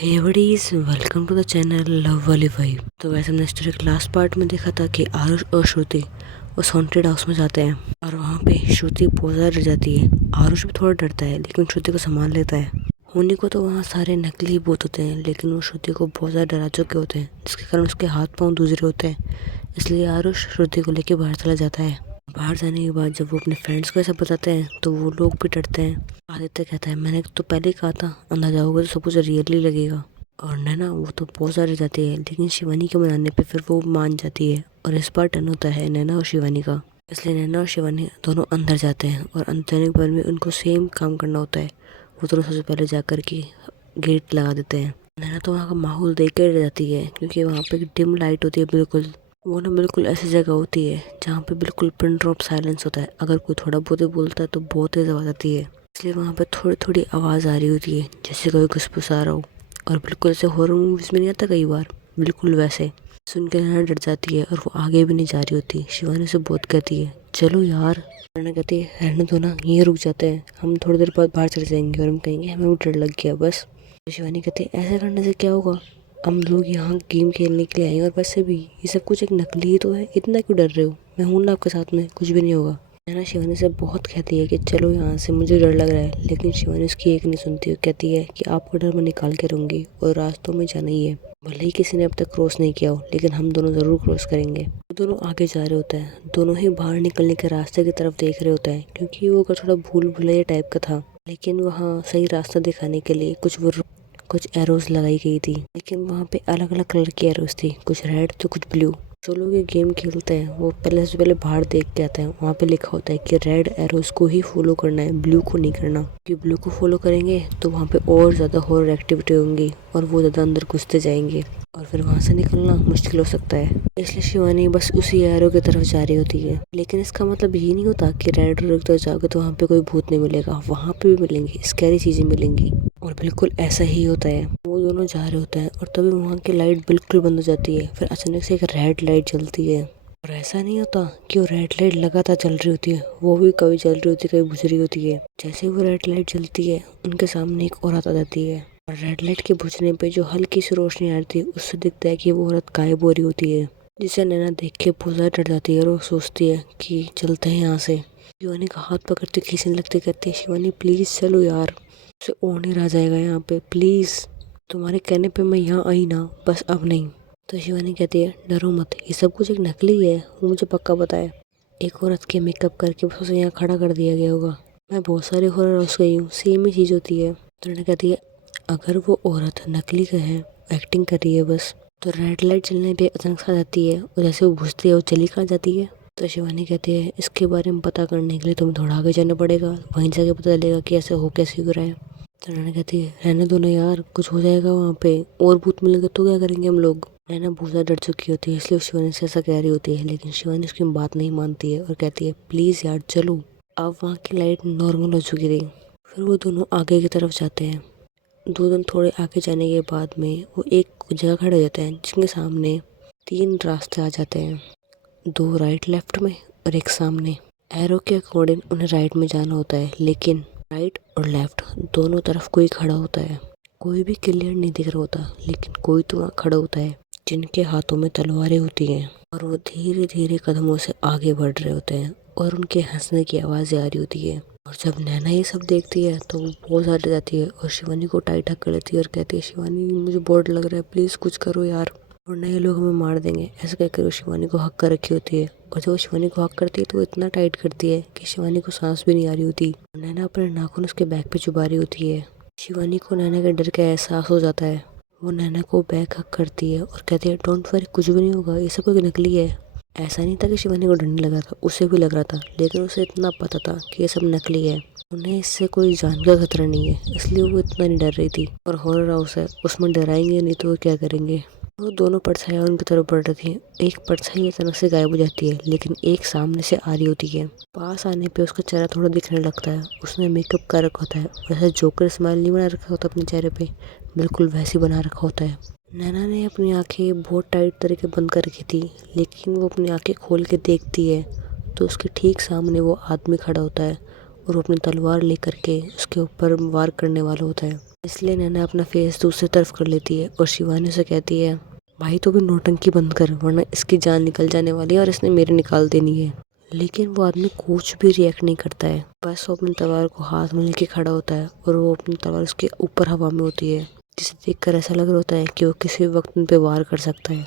Hey buddies, welcome to the channel love वाली vibe. तो वैसे हमने स्टोरी के लास्ट पार्ट में देखा था कि आरुष और श्रुति उस हॉन्टेड हाउस में जाते हैं और वहाँ पे श्रुति बहुत ज़्यादा डर जाती है। आरुष भी थोड़ा डरता है लेकिन श्रुति को संभाल लेता है। होनी को तो वहाँ सारे नकली भूत होते हैं लेकिन वो श्रुति को बहुत ज़्यादा डरा चुके होते हैं, जिसके कारण उसके हाथ पाँव दूसरे होते हैं। इसलिए आरुष श्रुति को लेकर बाहर चला जाता है। बाहर जाने के बाद जब वो अपने फ्रेंड्स को ऐसा बताते हैं तो वो लोग भी डरते हैं। आदित्य कहता है, मैंने तो पहले ही कहा था अंदर जाओगे तो सब कुछ रियली लगेगा। और नैना वो तो बहुत सारी जाती है लेकिन शिवानी के मनाने पे फिर वो मान जाती है और इस बार टर्न होता है नैना और शिवानी का। इसलिए नैना और शिवानी दोनों अंदर जाते हैं और अंदर जाने के बाद में उनको सेम काम करना होता है। वो दोनों सबसे पहले जाकर के गेट लगा देते हैं। नैना तो वहाँ का माहौल देख कर रह जाती है क्योंकि वहाँ पे एक डिम लाइट होती है। वो ना बिल्कुल ऐसी जगह होती है जहाँ पे बिल्कुल पिन ड्रॉप साइलेंस होता है। अगर कोई थोड़ा बहुत ही बोलता है तो बहुत तेज आवाज़ आती है। इसलिए वहाँ पे थोड़ी थोड़ी आवाज़ आ रही होती है जैसे कोई घुसपुस आ रहा हो। और बिल्कुल ऐसे हॉरर मूवीज में नहीं आता कई बार, बिल्कुल वैसे सुन के नैना डर जाती है और वो आगे भी नहीं जा रही होती। शिवानी से बहुत कहती है, चलो यार। नैना कहती है, रहने दो ना, यहीं रुक जाते हैं, हम थोड़ी देर बाद बाहर चले जाएंगे और हम कहेंगे हमें भी डर लग गया बस। शिवानी कहती है, ऐसे करने से क्या होगा, हम लोग यहाँ गेम खेलने के लिए आए और वैसे भी ये सब कुछ एक नकली ही तो है, इतना क्यों डर रहे हो, मैं हूँ ना आपके साथ में, कुछ भी नहीं होगा। नैना शिवानी से बहुत कहती है कि चलो यहाँ से, मुझे डर लग रहा है, लेकिन शिवानी उसकी एक नहीं सुनती। कहती है कि आपको डर मैं निकाल के रहूंगी और रास्तों में जाना ही है, भले ही किसी ने अब तक क्रॉस नहीं किया हो लेकिन हम दोनों जरूर क्रॉस करेंगे। वो दोनों आगे जा रहे होते हैं, दोनों ही बाहर निकलने के रास्ते की तरफ देख रहे होते हैं क्योंकि वो थोड़ा भूल भुलैया टाइप का था। लेकिन वहाँ सही रास्ता दिखाने के लिए कुछ एरोज लगाई गई थी, लेकिन वहाँ पे अलग अलग कलर की एरोज थी, कुछ रेड तो कुछ ब्लू। जो लोग ये गेम खेलते हैं वो पहले से पहले बाहर देख के आते हैं। वहाँ पे लिखा होता है कि रेड एरोज को ही फॉलो करना है, ब्लू को नहीं करना, क्योंकि ब्लू को फॉलो करेंगे तो वहाँ पे और ज़्यादा हॉरर एक्टिविटी होंगी और वो ज़्यादा अंदर घुसते जाएंगे और फिर वहाँ से निकलना मुश्किल हो सकता है। इसलिए शिवानी बस उसी एरो की तरफ जा रही होती है। लेकिन इसका मतलब ये नहीं होता कि रेड एरो की तरफ जाओगे तो वहाँ पे कोई भूत नहीं मिलेगा, वहाँ पे भी मिलेंगी, स्कैरी चीजें मिलेंगी। और बिल्कुल ऐसा ही होता है। वो दोनों जा रहे होते हैं और तभी वहाँ की लाइट बिल्कुल बंद हो जाती है। फिर अचानक से एक रेड लाइट जलती है और ऐसा नहीं होता कि वो रेड लाइट लगातार चल रही होती है, वो भी कभी चल रही होती है कभी बुझ रही होती है। जैसे वो रेड लाइट जलती है उनके सामने एक औरत आ जाती है और रेड लाइट के बुझने पे जो हल्की सी रोशनी आ रही थी उससे दिखता है कि वो औरत गायब हो रही होती है, जिसे नैना देख के बहुत ज़्यादा डर जाती है और वो सोचती है कि चलते हैं यहाँ से। शिवानी का हाथ पकड़ते खींचने लगते, कहते हैं शिवानी प्लीज चलो यार, उसे और नहीं रह जाएगा यहाँ पे, प्लीज तुम्हारे कहने पे मैं यहाँ आई ना, बस अब नहीं। तो शिवानी कहती है, डरो मत, ये सब कुछ एक नकली है, वो मुझे पक्का पता है। एक औरत के मेकअप करके उसे यहाँ खड़ा कर दिया गया होगा, मैं बहुत सारे हॉरर हाउस गई हूँ, सेम ही चीज़ होती है। तो नैना कहती है, अगर वो औरत नकली का है, एक्टिंग कर रही है बस, तो रेड लाइट चलने पे अचानक से आ जाती है और जैसे वो बुझती है वो चली कहाँ जाती है। तो शिवानी कहती है, इसके बारे में पता करने के लिए तुम्हें थोड़ा आगे जाना पड़ेगा, वहीं जाके पता चलेगा कि ऐसे हो कैसे हो रहा है। तो नैना कहती है, रहने दो ना यार, कुछ हो जाएगा वहाँ पे, और भूत मिलेंगे तो क्या करेंगे हम लोग। नैना बहुत ज़्यादा डर चुकी होती है इसलिए शिवानी से ऐसा कह रही होती है, लेकिन शिवानी उसकी बात नहीं मानती है और कहती है, प्लीज़ यार चलो। अब वहाँ की लाइट नॉर्मल हो चुकी थी। फिर वो दोनों आगे की तरफ जाते हैं। दो दिन थोड़े आगे जाने के बाद में वो एक जगह खड़े हो जाते हैं जिसके सामने तीन रास्ते आ जाते हैं, दो राइट लेफ्ट में और एक सामने। एरो के अकॉर्डिंग उन्हें राइट में जाना होता है, लेकिन राइट और लेफ्ट दोनों तरफ कोई खड़ा होता है। कोई भी क्लियर नहीं दिख रहा होता लेकिन कोई तो वहाँ खड़ा होता है जिनके हाथों में तलवारें होती हैं और वो धीरे धीरे कदमों से आगे बढ़ रहे होते हैं और उनके हंसने की आवाज़ें आ रही होती है। और जब नैना ये सब देखती है तो वो बहुत ज़्यादा डर जाती है और शिवानी को टाइट हक कर लेती है और कहती है, शिवानी मुझे बहुत डर लग रहा है, प्लीज़ कुछ करो यार, वरना ये लोग हमें मार देंगे। ऐसा कहकर वो शिवानी को हक कर रखी होती है और जब वो शिवानी को हक करती है तो वो इतना टाइट करती है कि शिवानी को सांस भी नहीं आ रही होती। नैना अपने नाखून उसके बैक पे चुभा रही होती है। शिवानी को नैना के डर का एहसास हो जाता है। वो नैना को बैक हक करती है और कहती है, डोंट वरी, कुछ भी नहीं होगा, ये सब कोई नकली है। ऐसा नहीं था कि शिवानी को डर नहीं लगा था, उसे भी लग रहा था, लेकिन उसे इतना पता था कि ये सब नकली है, उन्हें इससे कोई जान का खतरा नहीं है, इसलिए वो इतना नहीं डर रही थी। और हॉरर हाउस है, उसमें डराएंगे नहीं तो वो क्या करेंगे। वो दोनों परछाइयाँ उनकी तरफ बढ़ रही थी। एक परछाई अचानक से गायब हो जाती है लेकिन एक सामने से आ रही होती है। पास आने पे उसका चेहरा थोड़ा दिखने लगता है। उसने मेकअप कर रखा होता है, वैसे जोकर स्माइल नहीं बना रखा होता अपने चेहरे पे, बिल्कुल वैसे बना रखा होता है। नैना ने अपनी आंखें बहुत टाइट तरीके बंद कर रखी थी, लेकिन वो अपनी आंखें खोल के देखती है तो उसके ठीक सामने वो आदमी खड़ा होता है और वो अपनी तलवार लेकर के उसके ऊपर वार करने वाला होता है। इसलिए नैना अपना फेस दूसरी तरफ कर लेती है और शिवानी उसे कहती है, भाई तो भी नौटंकी बंद कर, वरना इसकी जान निकल जाने वाली है और इसने मेरी निकाल देनी है। लेकिन वो आदमी कुछ भी रिएक्ट नहीं करता है, बस वो अपनी तलवार को हाथ में लेके खड़ा होता है और वो अपनी तलवार उसके ऊपर हवा में होती है, जिसे देखकर ऐसा लग रहा होता है कि वो किसी भी वक्त उन पे वार कर सकता है।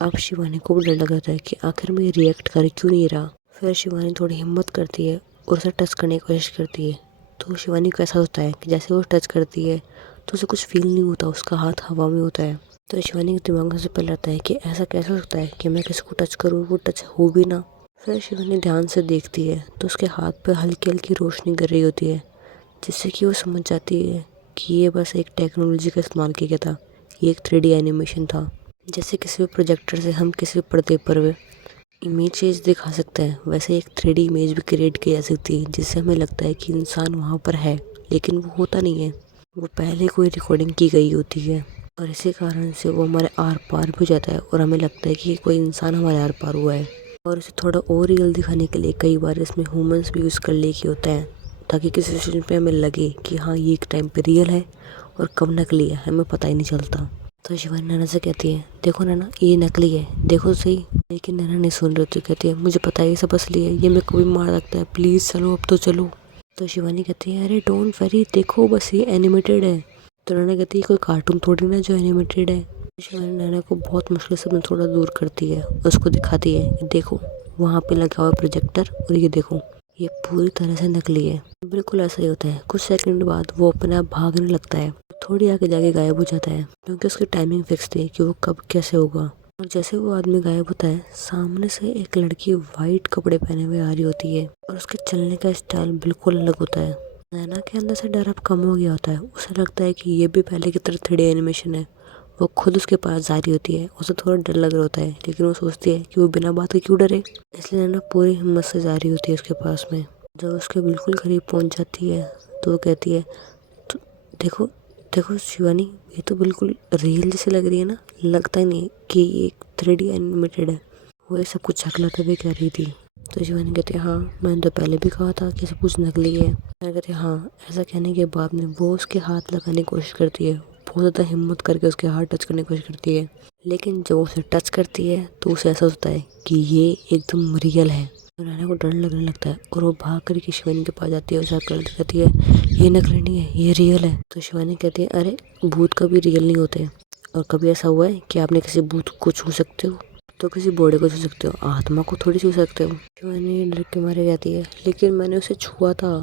अब शिवानी को भी डर लग रहा है कि आखिर में रिएक्ट कर क्यों नहीं रहा। फिर शिवानी थोड़ी हिम्मत करती है और उसे टच करने की कोशिश करती है। तो शिवानी को ऐसा होता है कि जैसे वो टच करती है तो उसे कुछ फील नहीं होता, उसका हाथ हवा में होता है। तो शिवानी के दिमाग में से पहले आता है कि ऐसा कैसे हो सकता है कि मैं किसी को टच करूँ, वो टच हो भी ना। फिर शिवानी ध्यान से देखती है तो उसके हाथ पे हल्की हल्की रोशनी कर रही होती है, जिससे कि वो समझ जाती है कि ये बस एक टेक्नोलॉजी का इस्तेमाल किया गया था। ये एक 3D एनिमेशन था। जैसे किसी भी प्रोजेक्टर से हम किसी भी पर्दे पर इमेजेस दिखा सकते हैं, वैसे एक 3D इमेज भी क्रिएट की जा सकती है, जिससे हमें लगता है कि इंसान वहाँ पर है, लेकिन वो होता नहीं है। वो पहले कोई रिकॉर्डिंग की गई होती है और इसी कारण से वो हमारे आर पार भी हो जाता है और हमें लगता है कि कोई इंसान हमारे आर पार हुआ है। और इसे थोड़ा और रियल दिखाने के लिए कई बार इसमें ह्यूमंस भी यूज़ कर लेके होता है, ताकि किसी सिचुएशन पे हमें लगे कि हाँ ये एक टाइम पे रियल है और कब नकली है हमें पता ही नहीं चलता। तो शिवानी नैना से कहती है, देखो नैना ये नकली है, देखो सही। लेकिन नैना नहीं सुन रही, तो कहती है, मुझे पता है ये सब असली है, ये मेरे को भी मार सकता है, प्लीज़ चलो अब तो चलो। तो शिवानी कहती है, अरे डोंट वरी, देखो बस ये एनिमेटेड है। तो नैना कहती है, कोई कार्टून थोड़ी ना जो एनिमेटेड है। शिवानी नैना को बहुत मुश्किल से अपने थोड़ा दूर करती है और उसको दिखाती है कि देखो वहाँ पे लगा हुआ प्रोजेक्टर और ये देखो ये पूरी तरह से नकली है। बिल्कुल ऐसा ही होता है। कुछ सेकंड बाद वो अपने आप भागने लगता है, थोड़ी आगे जाके गायब हो जाता है, क्योंकि उसकी टाइमिंग फिक्स थी कि वो कब कैसे होगा। और जैसे वो आदमी गायब होता है, सामने से एक लड़की वाइट कपड़े पहने हुए आ रही होती है और उसके चलने का स्टाइल बिल्कुल अलग होता है। नैना के अंदर से डर अब कम हो गया होता है, उसे लगता है कि ये भी पहले की तरह 3D एनिमेशन है। वो खुद उसके पास जा रही होती है, उसे थोड़ा डर लग रहा होता है, लेकिन वो सोचती है कि वो बिना बात के क्यों डरे। इसलिए नैना पूरी हिम्मत से जा रही होती है उसके पास में। जब उसके बिल्कुल करीब पहुंच जाती है तो वो कहती है, तो देखो देखो शिवानी, ये तो बिल्कुल रियल जैसी लग रही है ना, लगता ही नहीं कि ये एक 3D एनिमेटेड है। वो ये सब कुछ हकला तभी कह रही थी। तो शिवानी कहती है, हाँ मैंने तो पहले भी कहा था कि सब कुछ नकली है। मैं कहती है, हाँ। ऐसा कहने के बाद में वो उसके हाथ लगाने की कोशिश करती है, बहुत ज़्यादा हिम्मत करके उसके हाथ टच करने की कोशिश करती है, लेकिन जब उसे टच करती है तो उसे ऐसा होता है कि ये एकदम रियल है। तो नैना को डर लगने लगता है और वो भाग करके शिवानी के पास जाती है और जाकर कहती है, ये नकली नहीं है, ये रियल है। तो शिवानी कहती है, अरे भूत कभी रियल नहीं होते, और कभी ऐसा हुआ है कि आपने किसी भूत को छू सकते हो, तो किसी बॉडी को छू सकते हो, आत्मा को थोड़ी छू सकते हो। शिवानी डर के मारे कहती है, लेकिन मैंने उसे छुआ था।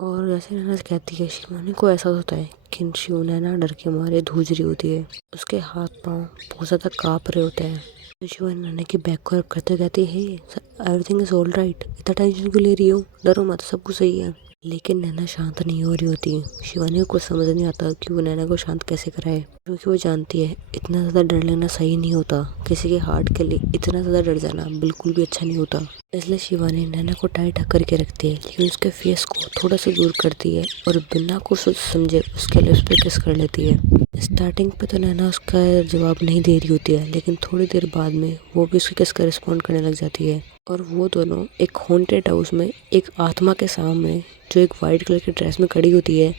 और जैसे नैना कहती है, शिवानी को ऐसा होता है कि नैना डर के मारे धूज रही होती है, उसके हाथ पाँव बहुत ज़्यादा काँप रहे होते हैं। तो शिवानी नैना की बैक को करते कहती है, एवरीथिंग इज ऑल राइट, इतना टेंशन क्यों ले रही हो, डरो मत, सब कुछ सही है। लेकिन नैना शांत नहीं हो रही होती। शिवानी को कुछ समझ नहीं आता कि वो नैना को शांत कैसे कराए, क्योंकि वो जानती है इतना ज़्यादा डर लेना सही नहीं होता, किसी के हार्ट के लिए इतना ज़्यादा डर जाना बिल्कुल भी अच्छा नहीं होता। इसलिए शिवानी नैना को टाइट हक करके रखती है, लेकिन उसके फेस को थोड़ा सा दूर करती है और बिना कुछ सोच समझे उसके लिप्स पे किस कर लेती है। स्टार्टिंग पे तो नैना उसका जवाब नहीं दे रही होती है, लेकिन थोड़ी देर बाद में वो भी उसके किस का रिस्पॉन्ड करने लग जाती है और वो दोनों एक हॉन्टेड हाउस में एक आत्मा के सामने, जो एक वाइट कलर की ड्रेस में खड़ी होती है,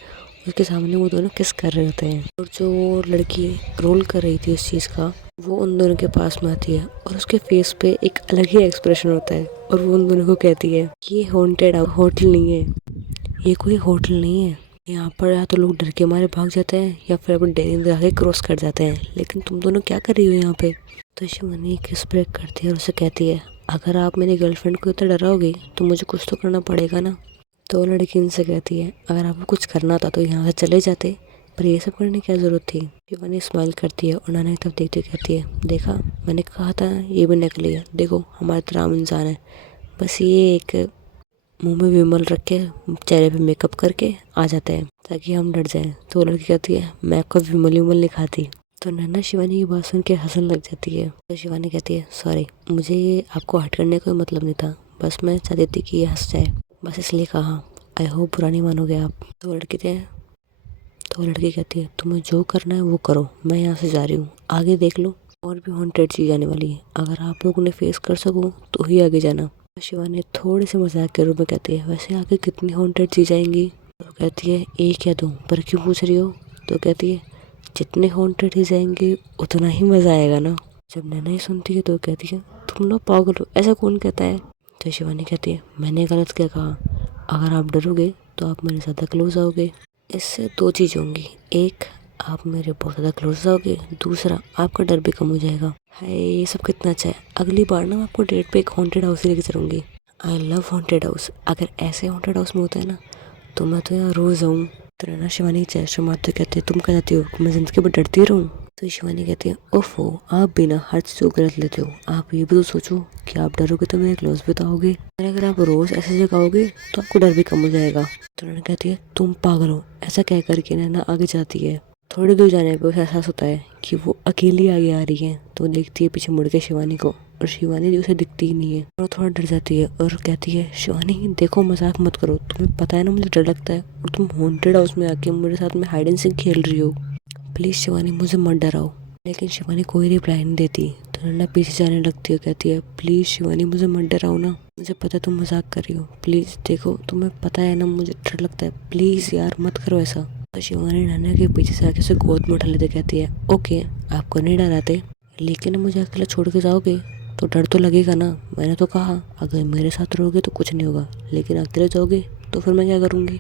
उसके सामने वो दोनों किस कर रहे होते हैं। और जो वो लड़की रोल कर रही थी उस चीज़ का, वो उन दोनों के पास में आती है और उसके फेस पे एक अलग ही एक्सप्रेशन होता है और वो उन दोनों को कहती है कि ये हॉन्टेड होटल नहीं है, ये कोई होटल नहीं है, यहाँ पर या तो लोग डर के मारे भाग जाते हैं या फिर अपनी डेयरिंग दिखा के क्रॉस कर जाते हैं, लेकिन तुम दोनों क्या कर रही हो यहाँ पे। तो शिवानी किस ब्रेक करती है और उसे कहती है, अगर आप मेरी गर्लफ्रेंड को इतना डराओगे तो मुझे कुछ तो करना पड़ेगा ना। तो लड़की इनसे कहती है, अगर आपको कुछ करना था तो यहाँ से चले जाते, पर ये सब करने की क्या ज़रूरत थी। शिवानी स्माइल करती है और नैना की तरफ देखते हुए कहती है, देखा मैंने कहा था ये भी नकली है, देखो हमारे तरह आम इंसान है, बस ये एक मुंह में विमल रख के चेहरे पे मेकअप करके आ जाते हैं ताकि हम डर जाएं। तो वो लड़की कहती है, मैं आपका विमल नहीं खाती। तो नैना शिवानी की बात सुन के हंसने लग जाती है। तो शिवानी कहती है, सॉरी, मुझे ये आपको हर्ट करने का मतलब नहीं था, बस मैं चाहती थी कि ये हंस जाए, बस इसलिए कहा, आई होप बुरा नहीं मानोगे आप। तो लड़की कहती है, तुम्हें जो करना है वो करो, मैं यहाँ से जा रही हूँ, आगे देख लो और भी हॉन्टेड चीज़ आने वाली है, अगर आप लोग उन्हें फेस कर सको तो ही आगे जाना। शिवानी थोड़ी सी मजाक के रूप में कहती है, वैसे आगे कितनी हॉन्टेड चीज़ आएंगी। तो कहती है, एक या दो, पर क्यों पूछ रही हो। तो कहती है जितने हॉन्टेड ही जाएंगे उतना ही मज़ा आएगा ना। जब नैना ही सुनती है तो कहती है तुम लोग पागल हो, ऐसा कौन कहता है। तो शिवानी कहती है मैंने गलत क्या कहा, अगर आप डरोगे तो आप मेरे ज़्यादा क्लोज आओगे। इससे दो चीज़ होंगी, एक आप मेरे बहुत ज़्यादा क्लोज आओगे, दूसरा आपका डर भी कम हो जाएगा। है ये सब कितना अच्छा है, अगली बार ना मैं आपको डेट पे एक हॉन्टेड हाउस लेके चलूँगी। आई लव हॉन्टेड हाउस, अगर ऐसे हॉन्टेड हाउस में होता है ना तो मैं तो यहाँ रोज़ आऊँ। तो नैना शिवानी चेस्ट मारते कहते तुम क्या चाहती हो, मैं ज़िंदगी भर डरती रहूँ। तो शिवानी कहती है ओफो, आप भी ना हर चीज़ को गलत लेते हो, आप ये भी तो सोचो कि आप डरोगे तो मेरे क्लोज भी तो आओगे, और अगर आप रोज़ ऐसे जगह आओगे तो आपको डर भी कम हो जाएगा। तो नैना कहती है तुम पागल हो, ऐसा कह करके नैना आगे जाती है। थोड़ी दूर जाने पर उसे एहसास होता है कि वो अकेली आगे आ रही है। तो देखती है पीछे मुड़ के शिवानी को, और शिवानी उसे दिखती ही नहीं है। और थोड़ा डर जाती है और कहती है शिवानी देखो मजाक मत करो, तुम्हें पता है ना मुझे डर लगता है, और तुम हॉन्टेड हाउस में आके मेरे साथ में हाइड एंड सीक खेल रही हो, प्लीज़ शिवानी मुझे मत डराओ। लेकिन शिवानी कोई रिप्लाई नहीं देती। तो नैना पीछे जाने लगती है, कहती है प्लीज़ शिवानी मुझे मत डराओ ना, मुझे पता है तुम मजाक कर रही हो, प्लीज़ देखो तुम्हें पता है ना मुझे डर लगता है, प्लीज़ यार मत करो ऐसा। तो शिवानी नैना के पीछे से आके उसे गोद में उठा लेते कहती है ओके आपको नहीं डराते, लेकिन मुझे अकेला छोड़ के जाओगे तो डर तो लगेगा ना, मैंने तो कहा अगर मेरे साथ रहोगे तो कुछ नहीं होगा, लेकिन अकेले जाओगे तो फिर मैं क्या करूँगी।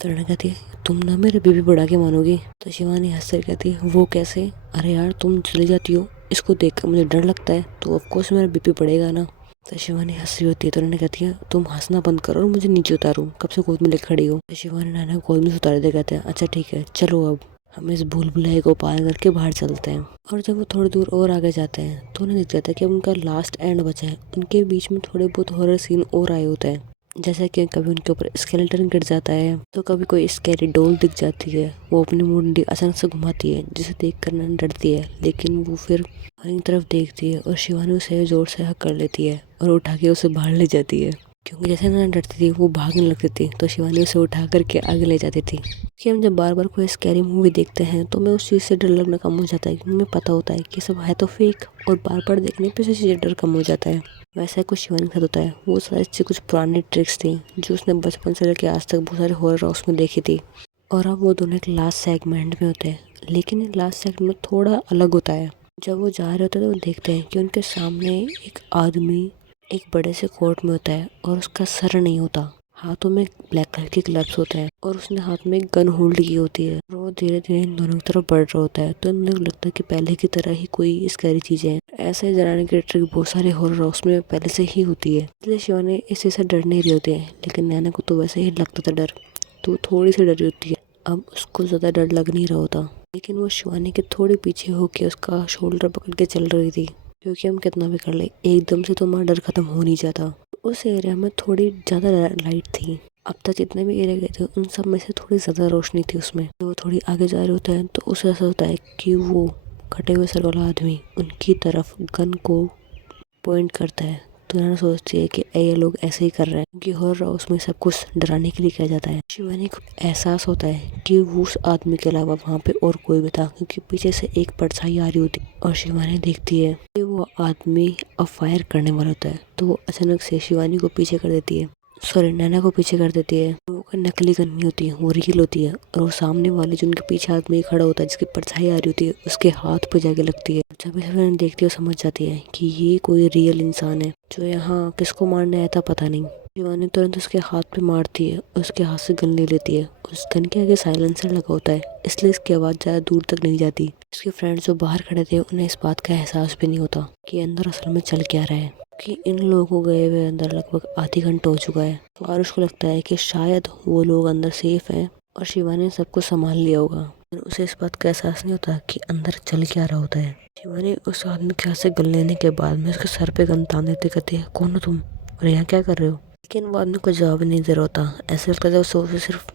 तो नैना कहती है तुम ना मेरे बीबी बढ़ा के मानोगी। तो शिवानी हंस कर कहती है वो कैसे, अरे यार तुम चली जाती हो, इसको देखकर मुझे डर लगता है तो ऑफकोर्स मेरा बीपी बढ़ेगा ना। तो शिवानी हंस रही होती है। तो नैना कहती है तुम हंसना बंद करो और मुझे नीचे उतारो, कब से गोद में लेकर खड़ी हो। तो शिवानी नैना को गोद में उतार दे कहते हैं अच्छा ठीक है चलो अब हम इस भूल भुलैया को पार करके बाहर चलते हैं। और जब वो थोड़ी दूर और आगे जाते हैं तो उन्हें दिख जाता है कि अब उनका लास्ट एंड बचा है। उनके बीच में थोड़े बहुत हॉरर सीन और आए होते हैं, जैसा कि कभी उनके ऊपर स्केलेटन गिर जाता है, तो कभी कोई स्कैरी डॉल दिख जाती है, वो अपनी मुंडी अचानक से घुमाती है जिसे देखकर नैना डरती है, लेकिन वो फिर हर तरफ देखती है और शिवानी उसे जोर से हक कर लेती है और उठा के उसे बाहर ले जाती है। क्योंकि जैसे नैना डरती थी वो भागने लगती थी तो शिवानी उसे उठा करके आगे ले जाती थी। कि हम जब बार बार कोई स्कैरी मूवी देखते हैं तो हमें उस चीज़ से डर लगना कम हो जाता है, क्योंकि हमें पता होता है कि सब है तो फेक, और बार बार देखने पे उसे चीज़ें डर कम हो जाता है। वैसा कुछ शिवानी के साथ होता है, वो सारी चीज़ कुछ पुरानी ट्रिक्स थी जो उसने बचपन से लेकर आज तक बहुत सारे हॉरर हाउस में देखी थी। और अब वो दोनों एक लास्ट सेगमेंट में होते हैं, लेकिन लास्ट सेगमेंट थोड़ा अलग होता है। जब वो जा रहे होते हैं तो वो देखते हैं कि उनके सामने एक आदमी एक बड़े से कोर्ट में होता है और उसका सर नहीं होता, हाथों में ब्लैक कलर के ग्लव्स होते हैं और उसने हाथ में एक गन होल्ड की होती है, और वो धीरे धीरे इन दोनों की तरफ बढ़ रहा होता है। तो इन लोग लगता है कि पहले की तरह ही कोई स्कैरी चीजें हैं। ऐसे डराने की ट्रिक बहुत सारे हॉरर हाउस में पहले से ही होती है, इसलिए शिवानी इस चीज से डर नहीं रही होती है, लेकिन नैना को तो वैसे ही लगता था डर, तो थोड़ी सी डरी होती है। अब उसको ज्यादा डर लग नहीं रहा होता, लेकिन वो शिवानी के थोड़े पीछे होके उसका शोल्डर पकड़ के चल रही थी, क्योंकि हम कितना भी कर ले एकदम से तो हमारा डर खत्म हो नहीं जाता। उस एरिया में थोड़ी ज़्यादा लाइट थी, अब तक जितने भी एरिया गए थे उन सब में से थोड़ी ज़्यादा रोशनी थी उसमें। तो वो थोड़ी आगे जा रहे होते हैं तो उसे ऐसा होता है कि वो कटे हुए सर वाला आदमी उनकी तरफ गन को पॉइंट करता है। तो नैना सोचती है कि ये लोग ऐसे ही कर रहे हैं, क्योंकि हॉरर हाउस में सब कुछ डराने के लिए किया जाता है। शिवानी को एहसास होता है कि वो उस आदमी के अलावा वहाँ पे और कोई भी था, क्योंकि पीछे से एक परछाई आ रही होती और शिवानी देखती है कि वो आदमी अब फायर करने वाला होता है। तो वो अचानक से शिवानी को पीछे कर देती है, सॉरी नैना को पीछे कर देती है। वो नकली गन नहीं होती है, वो रियल होती है, और वो सामने वाले जो उनके पीछे आदमी खड़ा होता है जिसकी परछाई आ रही होती है उसके हाथ पे जाके लगती है। जब शिवानी देखती है समझ जाती है कि ये कोई रियल इंसान है जो यहाँ किसको मारने आया था पता नहीं। शिवानी तुरंत उसके हाथ पे मारती है, उसके हाथ से गन ले लेती है। उस गन के आगे साइलेंसर लगा होता है, इसलिए इसकी आवाज़ ज़्यादा दूर तक नहीं जाती। उसके फ्रेंड्स जो बाहर खड़े थे उन्हें इस बात का एहसास भी नहीं होता कि अंदर असल में चल क्या रहा है, कि इन लोगों को गए हुए अंदर लगभग आधी घंटा हो चुका है। तो आरुष को लगता है कि शायद वो लोग अंदर सेफ हैं और शिवानी ने सब कुछ संभाल लिया होगा। उसे इस बात का एहसास नहीं होता कि अंदर चल क्या रहा होता है। शिवानी उस आदमी के हाथ से गन लेने के बाद में उसके सर पे गन तान देते कहती है कौन हो तुम और यहाँ क्या कर रहे हो। लेकिन वो आदमी को जवाब नहीं दे रहा होता। ऐसे लगता है उसे सिर्फ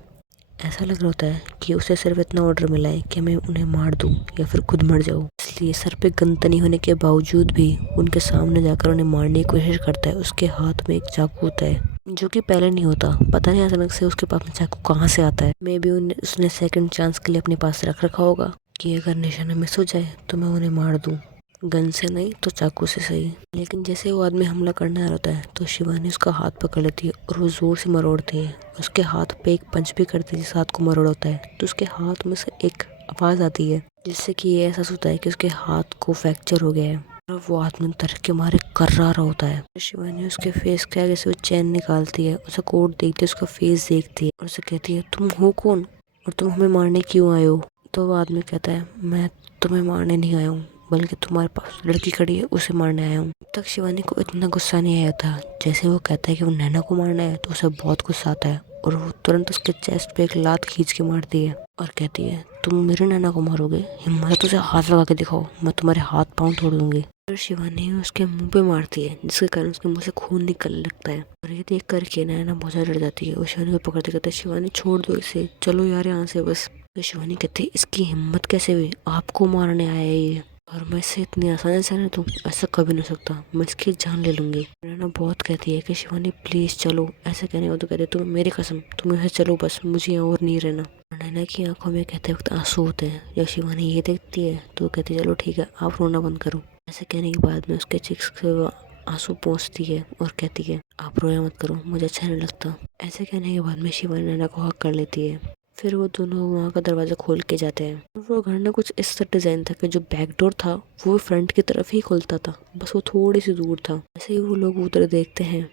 ऐसा लग रहा होता है कि उसे सिर्फ इतना ऑर्डर मिला है कि मैं उन्हें मार दूं या फिर खुद मर जाऊं, इसलिए सर पे गन तनी होने के बावजूद भी उनके सामने जाकर उन्हें मारने की कोशिश करता है। उसके हाथ में एक चाकू होता है जो कि पहले नहीं होता, पता नहीं अचानक से उसके पास में चाकू कहाँ से आता है। मे बी उसने सेकंड चांस के लिए अपने पास रख रखा होगा कि अगर निशाना मिस हो जाए तो मैं उन्हें मार दूं, गन से नहीं तो चाकू से सही। लेकिन जैसे वो आदमी हमला करने आ रहा होता है तो शिवानी उसका हाथ पकड़ लेती है और वो जोर से मरोड़ती है। उसके हाथ पे एक पंच भी करती है जिस हाथ को मरोड़ होता है, तो उसके हाथ में से एक आवाज़ आती है, जिससे कि ये एहसास होता है कि उसके हाथ को फ्रैक्चर हो गया है और वो आदमी डर के मारे कर्रा रहा होता है। शिवानी उसके फेस के आगे से वो चैन निकालती है, उसे कोट देखती है, उसका फेस देखती है और उसे कहती है तुम हो कौन और तुम हमें मारने क्यों आए हो? तो वो आदमी कहता है मैं तुम्हें मारने नहीं आया हूँ, बल्कि तुम्हारे पास लड़की खड़ी है उसे मारने आया हूँ। तब तक शिवानी को इतना गुस्सा नहीं आया था। जैसे वो कहता है कि वो नैना को मारना है तो उसे बहुत गुस्सा आता है और वो तुरंत उसके चेस्ट पे एक लात खींच के मारती है और कहती है तुम मेरे नैना को मारोगे? हिम्मत है तो उसे हाथ लगा के दिखाओ, मैं तुम्हारे हाथ पाँव तोड़ दूंगी। फिर शिवानी उसके मुंह पे मारती है, जिसके कारण उसके मुंह से खून निकलने लगता है और ये देख करके नैना बहुत ज्यादा डर जाती है और शिवानी को पकड़ते कहता है शिवानी छोड़ दो इसे, चलो यार यहाँ से बस। तो शिवानी कहती है इसकी हिम्मत कैसे हुई, आपको मारने आया है ये और मैं इसे इतनी आसानी से रहने दूं? ऐसा कभी नहीं हो सकता, मैं इसकी जान ले लूंगी। नैना बहुत कहती है कि शिवानी प्लीज चलो, ऐसा कहने को तो कहते तुम मेरी कसम तुम यहाँ चलो बस, मुझे यहाँ और नहीं रहना। नैना की आंखों में कहते वक्त आंसू होते हैं। जब शिवानी ये देखती है तो कहती है चलो ठीक है आप रोना बंद करो। ऐसे कहने के बाद में उसके चिक्स से वो आंसू पोंछती है और कहती है आप रोया मत करो, मुझे अच्छा नहीं लगता। ऐसे कहने के बाद में शिवानी नैना को हक कर लेती है। फिर वो दोनों वहाँ का दरवाजा खोल के जाते हैं। वो घर ना कुछ इस तरह डिजाइन था कि जो बैक डोर था वो फ्रंट की तरफ ही खुलता था, बस वो थोड़ी सी दूर था। जैसे ही वो लोग उधर देखते हैं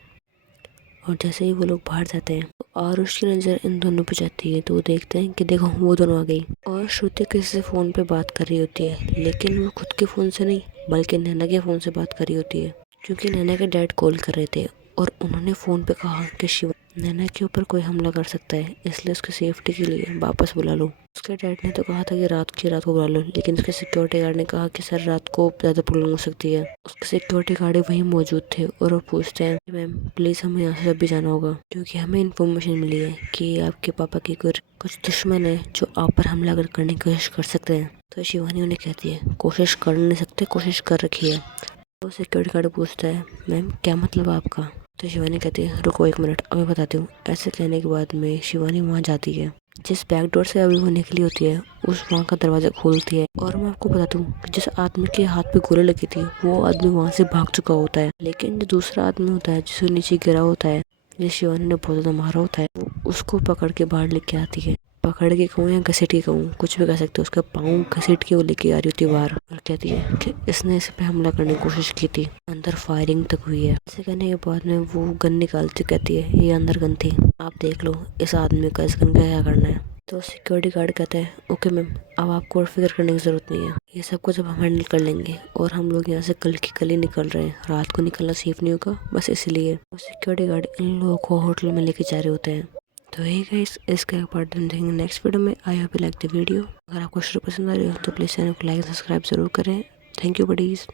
और जैसे ही वो लोग बाहर जाते हैं तो आरुष की नजर इन दोनों पे जाती है तो वो देखते हैं कि देखो वो दोनों आ गई। और श्रुति किसी से फोन पे बात कर रही होती है, लेकिन वो खुद के फोन से नहीं बल्कि नैना के फोन से बात कर रही होती है, क्योंकि नैना के डैड कॉल कर रहे थे और उन्होंने फोन पे कहा कि शिव नैना के ऊपर कोई हमला कर सकता है, इसलिए उसकी सेफ्टी के लिए वापस बुला लो। उसके डैड ने तो कहा था कि रात को बुला लो, लेकिन उसके सिक्योरिटी गार्ड ने कहा कि सर रात को ज़्यादा प्रॉब्लम हो सकती है। उसके सिक्योरिटी गार्ड वहीं मौजूद थे और वो पूछते हैं मैम प्लीज़ हमें यहाँ से जब भी जाना होगा, क्योंकि हमें इन्फॉर्मेशन मिली है कि आपके पापा की कुछ दुश्मन है जो आप पर हमला करने की कोशिश कर सकते हैं। तो शिवानी उन्हें कहती है कोशिश कर नहीं सकते, कोशिश कर रखी है। तो सिक्योरिटी गार्ड पूछता है मैम क्या मतलब आपका? तो शिवानी कहती है रुको एक मिनट अभी बताती हूँ। ऐसे कहने के बाद में शिवानी वहाँ जाती है, जिस बैक डोर से अभी वो निकली होती है उस वहाँ का दरवाजा खोलती है। और मैं आपको बता दूँ जिस आदमी के हाथ पे गोली लगी थी वो आदमी वहाँ से भाग चुका होता है, लेकिन जो दूसरा आदमी होता है जिसे नीचे गिरा होता है, जिस शिवानी ने बहुत ज्यादा मारा होता है, वो उसको पकड़ के बाहर लेके आती है। पकड़ के कहूँ या घसीट के कहूँ कुछ भी कह सकते हो, उसका पाँव घसीट के वो लेके आ रही होती है बाहर और कहती है कि इसने इस पे हमला करने की कोशिश की थी, अंदर फायरिंग तक हुई है। ऐसे कहने के बाद में वो गन निकालती कहती है ये अंदर गन थी, आप देख लो इस आदमी का इस गन का क्या करना है। तो सिक्योरिटी गार्ड कहता है ओके मैम अब आपको और फिक्र करने की जरूरत नहीं है, ये सब कुछ अब हम हैंडल कर लेंगे और हम लोग यहाँ से कल की कल ही निकल रहे हैं, रात को निकलना सेफ नहीं होगा बस इसलिए। तो सिक्योरिटी गार्ड इन लोगों को होटल में लेके जा रहे होते हैं। तो यही गाइस इसका पार्ट देखेंगे नेक्स्ट वीडियो में। I hope you like the video. अगर आपको शुरू पसंद आ रही हो तो प्लीज़ चैनल को लाइक सब्सक्राइब जरूर करें। Thank you buddies.